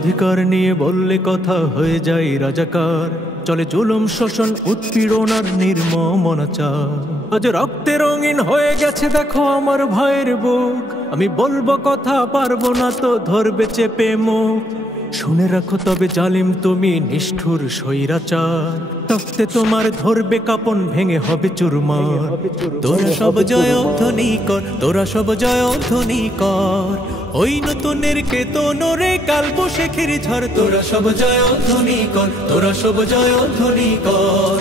অধিকার নিয়ে বললে কথা হয়ে যায় রাজাকার। চলে জুলুম শোষণ উৎপীড়ন আর নির্মমনাচার। আজ রক্তে রঙিন হয়ে গেছে দেখো আমার ভাইয়ের বুক। আমি বলবো কথা পারবো না তো ধরবে চেপে মুখ। শুনে রাখো তবে জালিম তুমি নিষ্ঠুর স্বৈরাচার। তপ্তে তোমার ধরবে কাপন ভেঙে হবে চুরমার। তোরা সব জয় ধ্বনি কর, তোরা সব জয় ধ্বনি কর। ওই নতুনের কেতন রে কাল বৈশাখীর ঝড়। তোরা সব জয় ধ্বনি কর, তোরা সব জয় ধ্বনি কর।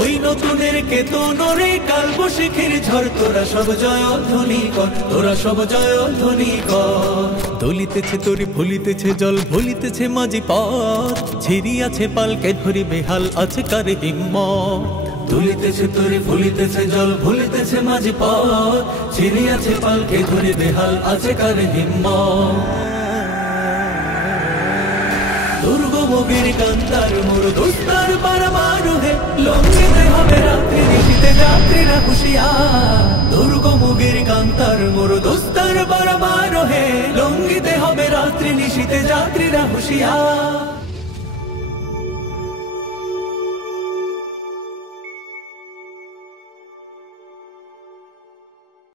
ওই নতুনের কেতন রে কাল বৈশাখীর ঝড়। তোরা সব জয় ধ্বনি কর, তোরা সব জয় ধ্বনি কর। দলিতেছে তরি ভুলিতেছে জল, ভুলিতেছে মাঝি পথ। ছিড়িয়াছে পালকে ধরি বেহাল আছে কার হিম্মত। দুলিতেছে তরি ভুলিতেছে জল, ভুলিতেছে মাঝি পথ। ছিড়িয়াছে পালকে ধরি বেহাল আছে কার হিম্মত। দুর্গমগির কান্তার মোর দুস্তার পারাবার হে। লঙ্ঘিতে হবে রাত্রি নিশীতে যাত্রীরা হুঁশিয়ার। দুর্গমগির কান্তার মোর দুস্তার পারাবার হে। লঙ্ঘিতে হবে রাত্রি নিশীতে যাত্রীরা হুঁশিয়ার।